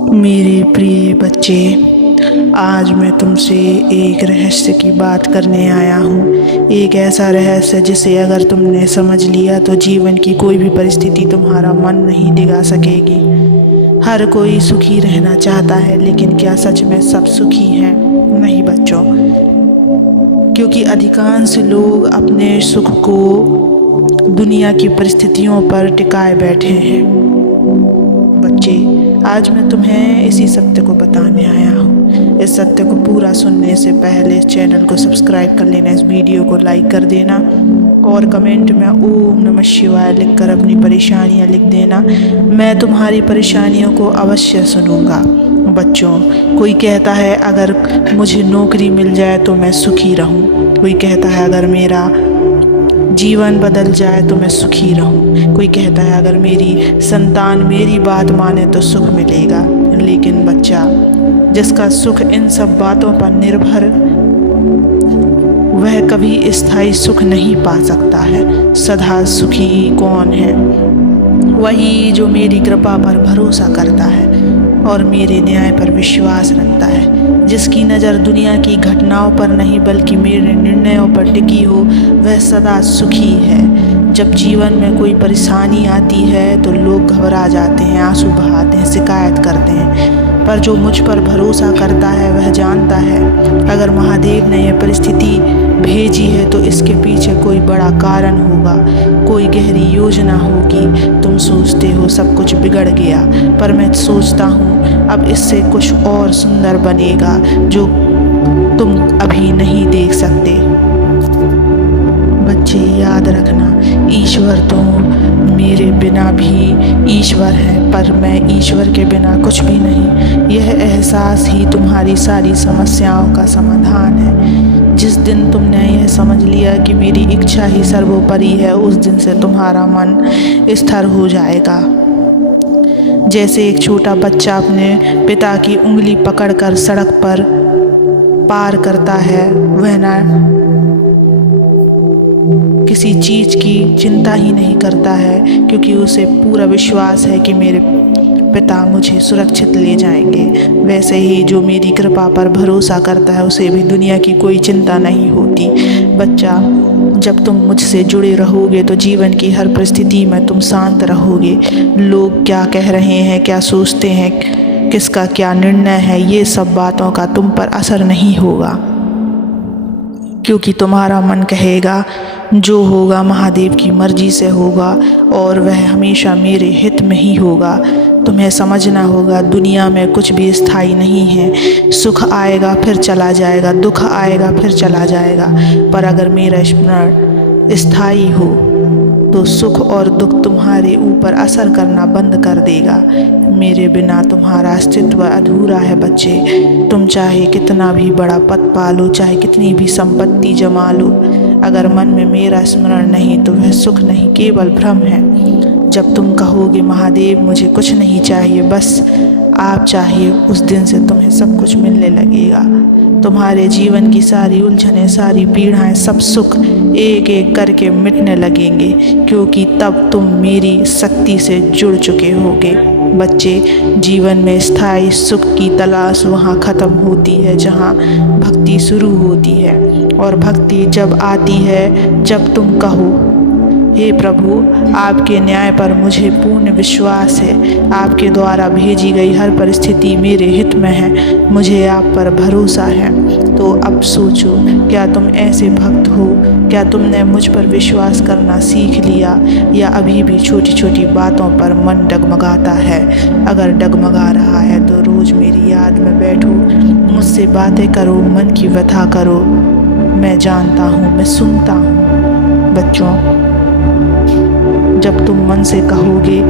मेरे प्रिय बच्चे, आज मैं तुमसे एक रहस्य की बात करने आया हूँ। एक ऐसा रहस्य जिसे अगर तुमने समझ लिया तो जीवन की कोई भी परिस्थिति तुम्हारा मन नहीं डिगा सकेगी। हर कोई सुखी रहना चाहता है, लेकिन क्या सच में सब सुखी हैं? नहीं बच्चों, क्योंकि अधिकांश लोग अपने सुख को दुनिया की परिस्थितियों पर टिकाए बैठे हैं। बच्चे, आज मैं तुम्हें इसी सत्य को बताने आया हूँ। इस सत्य को पूरा सुनने से पहले इस चैनल को सब्सक्राइब कर लेना, इस वीडियो को लाइक कर देना और कमेंट में ओम नमः शिवाय लिखकर अपनी परेशानियाँ लिख देना। मैं तुम्हारी परेशानियों को अवश्य सुनूंगा। बच्चों, कोई कहता है अगर मुझे नौकरी मिल जाए तो मैं सुखी रहूं। कोई कहता है अगर मेरा जीवन बदल जाए तो मैं सुखी रहूं। कोई कहता है अगर मेरी संतान मेरी बात माने तो सुख मिलेगा। लेकिन बच्चा, जिसका सुख इन सब बातों पर निर्भर, वह कभी स्थायी सुख नहीं पा सकता है। सदा सुखी कौन है? वही जो मेरी कृपा पर भरोसा करता है और मेरे न्याय पर विश्वास रखता है। जिसकी नज़र दुनिया की घटनाओं पर नहीं बल्कि मेरे निर्णयों पर टिकी हो, वह सदा सुखी है। जब जीवन में कोई परेशानी आती है तो लोग घबरा जाते हैं, आंसू बहाते हैं, शिकायत करते हैं, पर जो मुझ पर भरोसा करता है वह जानता है अगर महादेव ने यह परिस्थिति भेजी है तो इसके पीछे कोई बड़ा कारण होगा, कोई गहरी योजना होगी। तुम सोचते हो सब कुछ बिगड़ गया, पर मैं सोचता हूँ अब इससे कुछ और सुंदर बनेगा जो तुम अभी नहीं देख सकते। बच्चे, याद रखना, ईश्वर तो मेरे बिना भी ईश्वर है, पर मैं ईश्वर के बिना कुछ भी नहीं। यह एहसास ही तुम्हारी सारी समस्याओं का समाधान है। जिस दिन तुमने यह समझ लिया कि मेरी इच्छा ही सर्वोपरि है, उस दिन से तुम्हारा मन स्थिर हो जाएगा। जैसे एक छोटा बच्चा अपने पिता की उंगली पकड़कर सड़क पर पार करता है, वह ना किसी चीज़ की चिंता ही नहीं करता है, क्योंकि उसे पूरा विश्वास है कि मेरे पिता मुझे सुरक्षित ले जाएंगे। वैसे ही जो मेरी कृपा पर भरोसा करता है उसे भी दुनिया की कोई चिंता नहीं होती। बच्चा, जब तुम मुझसे जुड़े रहोगे तो जीवन की हर परिस्थिति में तुम शांत रहोगे। लोग क्या कह रहे हैं, क्या सोचते हैं, किसका क्या निर्णय है, ये सब बातों का तुम पर असर नहीं होगा, क्योंकि तुम्हारा मन कहेगा जो होगा महादेव की मर्जी से होगा और वह हमेशा मेरे हित में ही होगा। तुम्हें समझना होगा दुनिया में कुछ भी स्थायी नहीं है। सुख आएगा फिर चला जाएगा, दुख आएगा फिर चला जाएगा, पर अगर मेरा स्मरण स्थायी हो तो सुख और दुख तुम्हारे ऊपर असर करना बंद कर देगा। मेरे बिना तुम्हारा अस्तित्व अधूरा है बच्चे। तुम चाहे कितना भी बड़ा पद पालो, चाहे कितनी भी संपत्ति जमा लो, अगर मन में मेरा स्मरण नहीं तो वह सुख नहीं, केवल भ्रम है। जब तुम कहोगे महादेव मुझे कुछ नहीं चाहिए, बस आप चाहिए, उस दिन से तुम्हें सब कुछ मिलने लगेगा। तुम्हारे जीवन की सारी उलझनें, सारी पीड़ाएं, सब सुख एक एक करके मिटने लगेंगे, क्योंकि तब तुम मेरी शक्ति से जुड़ चुके होगे। बच्चे, जीवन में स्थायी सुख की तलाश वहाँ ख़त्म होती है जहाँ भक्ति शुरू होती है, और भक्ति जब आती है जब तुम कहो हे प्रभु, आपके न्याय पर मुझे पूर्ण विश्वास है। आपके द्वारा भेजी गई हर परिस्थिति मेरे हित में है, मुझे आप पर भरोसा है। तो अब सोचो, क्या तुम ऐसे भक्त हो? क्या तुमने मुझ पर विश्वास करना सीख लिया, या अभी भी छोटी छोटी बातों पर मन डगमगाता है? अगर डगमगा रहा है तो रोज़ मेरी याद में बैठो, मुझसे बातें करो, मन की व्यथा करो। मैं जानता हूँ, मैं सुनता हूँ। बच्चों, जब तुम मन से कहोगे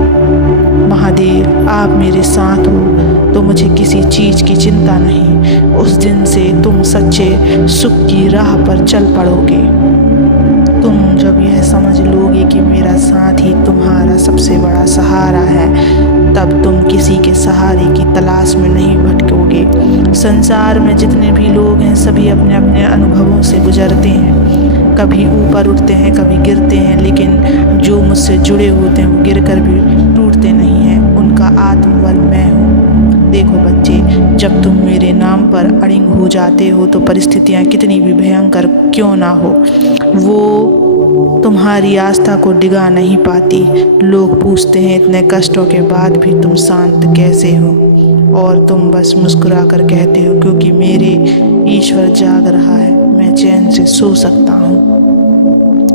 महादेव आप मेरे साथ हो तो मुझे किसी चीज़ की चिंता नहीं, उस दिन से तुम सच्चे सुख की राह पर चल पड़ोगे। तुम जब यह समझ लोगे कि मेरा साथ ही तुम्हारा सबसे बड़ा सहारा है, तब तुम किसी के सहारे की तलाश में नहीं भटकोगे। संसार में जितने भी लोग हैं सभी अपने अपने अनुभवों से गुजरते हैं, कभी ऊपर उठते हैं, कभी गिरते हैं, लेकिन जो मुझसे जुड़े होते हैं वो गिरकर भी टूटते नहीं हैं। उनका आत्मबल मैं हूँ। देखो जब तुम मेरे नाम पर अड़िग हो जाते हो तो परिस्थितियाँ कितनी भी भयंकर क्यों ना हो, वो तुम्हारी आस्था को डिगा नहीं पाती। लोग पूछते हैं इतने कष्टों के बाद भी तुम शांत कैसे हो, और तुम बस मुस्कुरा कर कहते हो क्योंकि मेरे ईश्वर जाग रहा है, मैं चैन से सो सकता हूँ।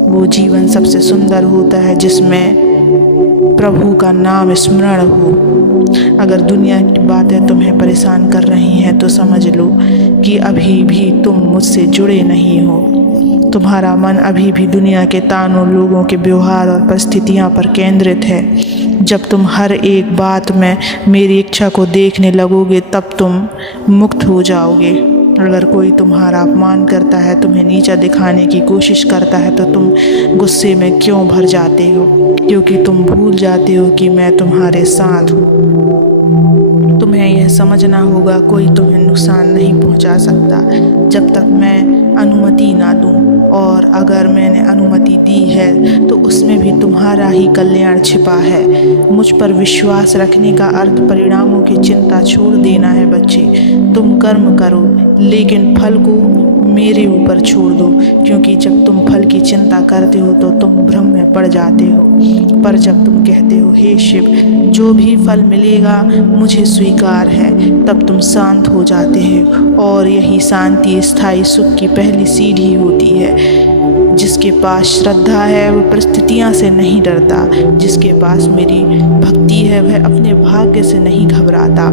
वो जीवन सबसे सुंदर होता है जिसमें प्रभु का नाम स्मरण हो। अगर दुनिया की बातें तुम्हें परेशान कर रही हैं तो समझ लो कि अभी भी तुम मुझसे जुड़े नहीं हो। तुम्हारा मन अभी भी दुनिया के तानों, लोगों के व्यवहार और परिस्थितियों पर केंद्रित है। जब तुम हर एक बात में मेरी इच्छा को देखने लगोगे तब तुम मुक्त हो जाओगे। अगर कोई तुम्हारा अपमान करता है, तुम्हें नीचा दिखाने की कोशिश करता है तो तुम गुस्से में क्यों भर जाते हो? क्योंकि तुम भूल जाते हो कि मैं तुम्हारे साथ हूँ। तुम्हें यह समझना होगा कोई तुम्हें नुकसान नहीं पहुँचा सकता जब तक मैं अनुमति ना दूँ, और अगर मैंने अनुमति दी है तो उसमें भी तुम्हारा ही कल्याण छिपा है। मुझ पर विश्वास रखने का अर्थ परिणामों की चिंता छोड़ देना है बच्चे। तुम कर्म करो लेकिन फल को मेरे ऊपर छोड़ दो, क्योंकि जब तुम फल की चिंता करते हो तो तुम भ्रम में पड़ जाते हो। पर जब तुम कहते हो हे शिव, जो भी फल मिलेगा मुझे स्वीकार है, तब तुम शांत हो जाते हो। और यही शांति स्थायी सुख की पहली सीढ़ी होती है। जिसके पास श्रद्धा है वह परिस्थितियों से नहीं डरता। जिसके पास मेरी भक्ति है वह अपने भाग्य से नहीं घबराता।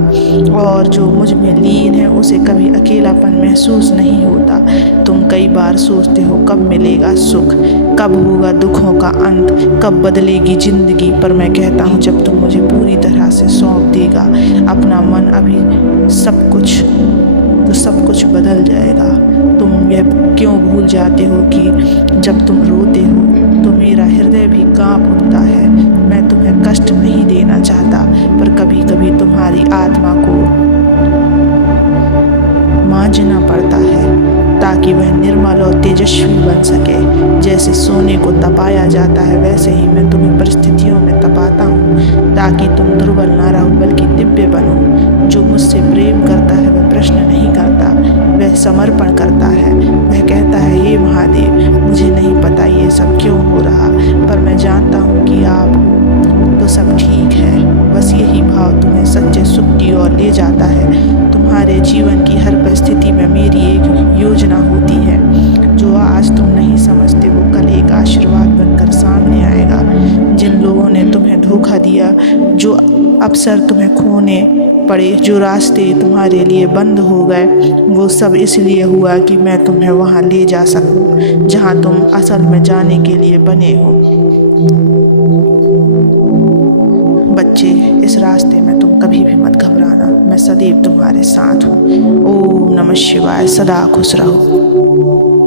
और जो मुझ में लीन है उसे कभी अकेलापन महसूस नहीं होता। तुम कई बार सोचते हो कब मिलेगा सुख, कब होगा दुखों का अंत, कब बदलेगी जिंदगी, पर मैं कहता हूँ जब तुम मुझे पूरी तरह से सौंप देगा अपना मन अभी सब कुछ बदल जाएगा। तुम यह क्यों भूल जाते हो कि जब तुम रोते हो तो मेरा हृदय भी कांप उठता है। मैं तुम्हें कष्ट नहीं देना चाहता, पर कभी कभी तुम्हारी आत्मा को मांझना पड़ता है ताकि वह निर्मल और तेजस्वी बन सके। जैसे सोने को तपाया जाता है वैसे ही मैं तुम्हें परिस्थितियों में तपाता हूँ ताकि तुम दुर्बल ना रहो बल्कि दिव्य बनो। जो मुझसे प्रेम करता है वह प्रश्न नहीं करता, वह समर्पण करता है। वह कहता है हे महादेव, मुझे नहीं पता ये सब क्यों हो रहा, पर मैं जानता हूँ कि आप तो सब ठीक है। बस यही भाव तुम्हें सच्चे सुख की ओर ले जाता है। तुम्हारे जीवन की हर परिस्थिति में मेरी एक योजना होती है। जो आज तुम नहीं समझते वो कल एक आशीर्वाद बनकर सामने आएगा। जिन लोगों ने तुम्हें धोखा दिया, जो अवसर तुम्हें खोने पड़े, जो रास्ते तुम्हारे लिए बंद हो गए, वो सब इसलिए हुआ कि मैं तुम्हें वहाँ ले जा सकूं जहाँ तुम असल में जाने के लिए बने हो। बच्चे, इस रास्ते में तुम कभी भी मत घबराना, मैं सदैव तुम्हारे साथ हूँ। ओम नमः शिवाय। सदा खुश रहो।